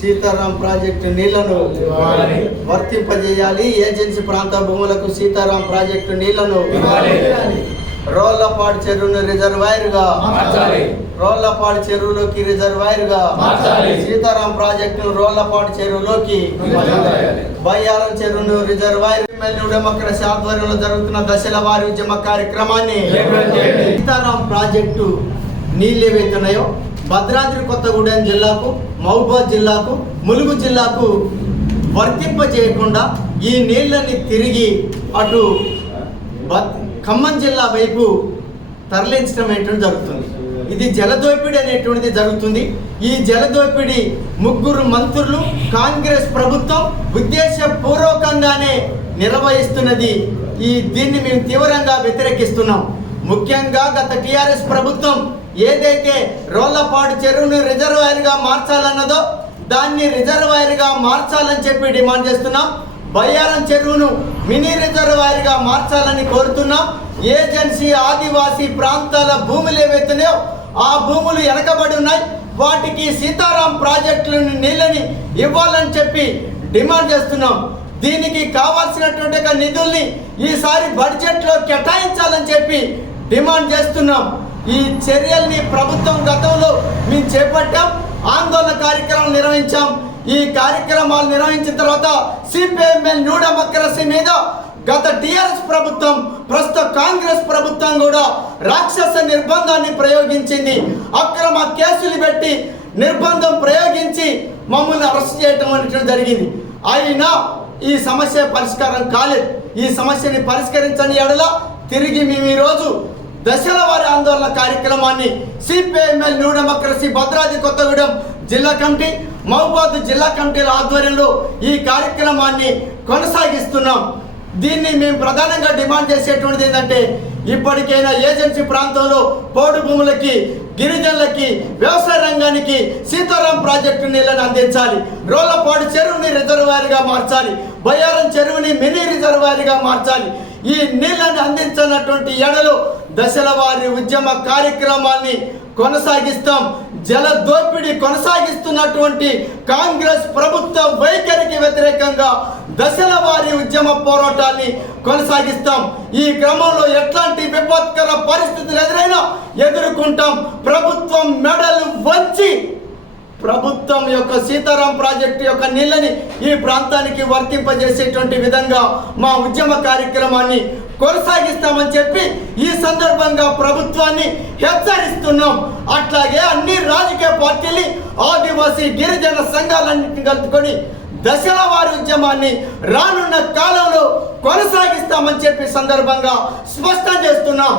Sitaram project నీళ్ళను. వర్తింపజేయాలి agency ప్రాంత భూములకు సీతారాం ప్రాజెక్టు నీళ్ళను. రోళ్ళపాడు చెరువును రిజర్వాయర్గా మార్చాలి. రోళ్ళపాడు చెరువులోకి రిజర్వాయర్గా మార్చాలి. సీతారాం ప్రాజెక్టును రోళ్ళపాడు చెరువులోకి. బయ్యారం చెరువును రిజర్వాయర్ డెమోక్రసీ ఆధ్వర్యంలో జరుగుతున్న దశల వారి ఉద్యమ కార్యక్రమాన్ని. సీతారాం ప్రాజెక్టు నీళ్ళు ఏవైతున్నాయో భద్రాద్రి కొత్తగూడెం జిల్లాకు మహబూబాద్ జిల్లాకు ములుగు జిల్లాకు వర్తింపజేయకుండా ఈ నీళ్ళని తిరిగి అటు ఖమ్మం జిల్లా వైపు తరలించడం ఏంటంటే జరుగుతుంది. ఇది జలదోపిడి అనేటువంటిది జరుగుతుంది. ఈ జలదోపిడి ముగ్గురు మంత్రులు కాంగ్రెస్ ప్రభుత్వం ఉద్దేశపూర్వకంగానే నిర్వహిస్తున్నది. ఈ దీన్ని మేము తీవ్రంగా వ్యతిరేకిస్తున్నాం. ముఖ్యంగా గత టీఆర్ఎస్ ప్రభుత్వం ఏదైతే రోళ్ళపాడు చెరువును రిజర్వాయర్గా మార్చాలన్నదో దాన్ని రిజర్వాయర్గా మార్చాలని చెప్పి డిమాండ్ చేస్తున్నాం. బయ్యారం చెరువును మినీ రిజర్వాయర్గా మార్చాలని కోరుతున్నాం. ఏజెన్సీ ఆదివాసీ ప్రాంతాల భూములు ఏవైతున్నాయో ఆ భూములు వెనకబడి ఉన్నాయి. వాటికి సీతారాం ప్రాజెక్టులను నీళ్ళని ఇవ్వాలని చెప్పి డిమాండ్ చేస్తున్నాం. దీనికి కావాల్సినటువంటి నిధుల్ని ఈసారి బడ్జెట్లో కేటాయించాలని చెప్పి డిమాండ్ చేస్తున్నాం. ఈ చర్యల్ని ప్రభుత్వం గతంలో మేము చేపట్టాం ఆందోళన కార్యక్రమం నిర్వహించాం. ఈ కార్యక్రమాలు నిర్వహించిన తర్వాత సిపిఎంఎల్ న్యూ డెమోక్రసీ మీద గత టిఆర్ఎస్ ప్రభుత్వం ప్రస్తుత కాంగ్రెస్ ప్రభుత్వం కూడా రాక్షస నిర్బంధాన్ని ప్రయోగించింది. అక్రమ కేసులు పెట్టి నిర్బంధం ప్రయోగించి మమ్మల్ని అరెస్ట్ చేయటం అనేటువంటి జరిగింది. అయినా ఈ సమస్య పరిష్కారం కాలేదు. ఈ సమస్యని పరిష్కరించని ఎడల తిరిగి మేము ఈరోజు దశల వారి ఆందోళన కార్యక్రమాన్ని CPIML new democracy Bhadradri Kothagudem జిల్లా కమిటీ మహబాద్ జిల్లా కమిటీల ఆధ్వర్యంలో ఈ కార్యక్రమాన్ని కొనసాగిస్తున్నాం. దీన్ని మేము ప్రధానంగా డిమాండ్ చేసేటువంటిది ఏంటంటే ఇప్పటికైనా ఏజెన్సీ ప్రాంతంలో పోడు భూములకి గిరిజనులకి వ్యవసాయ రంగానికి సీతారాం ప్రాజెక్టు నీళ్ళని అందించాలి. రోళ్ళపాడు చెరువుని రిజర్వాయర్గా మార్చాలి. బయ్యారం చెరువుని మినీ రిజర్వాయర్గా మార్చాలి. ఈ నీళ్ళను అందించినటువంటి ఎడలు దశల వారి ఉద్యమ కార్యక్రమాన్ని కొనసాగిస్తాం. జల దోపిడీ కొనసాగిస్తున్నటువంటి కాంగ్రెస్ ప్రభుత్వ వైఖరికి వ్యతిరేకంగా దశల వారి ఉద్యమ పోరాటాన్ని కొనసాగిస్తాం. ఈ క్రమంలో ఎట్లాంటి విపత్కర పరిస్థితులు ఎదురైనా ఎదుర్కొంటాం. ప్రభుత్వం మెడలు వంచి ప్రభుత్వం యొక్క సీతారాం ప్రాజెక్టు యొక్క నీళ్ళని ఈ ప్రాంతానికి వర్తింపజేసేటువంటి విధంగా మా ఉద్యమ కార్యక్రమాన్ని కొనసాగిస్తామని చెప్పి ఈ సందర్భంగా ప్రభుత్వాన్ని హెచ్చరిస్తున్నాం. అట్లాగే అన్ని రాజకీయ పార్టీలు ఆదివాసీ గిరిజన సంఘాలన్నింటిని కలుపుకొని దశల వారి ఉద్యమాన్ని రానున్న కాలంలో కొనసాగిస్తామని చెప్పి సందర్భంగా స్పష్టం చేస్తున్నాం.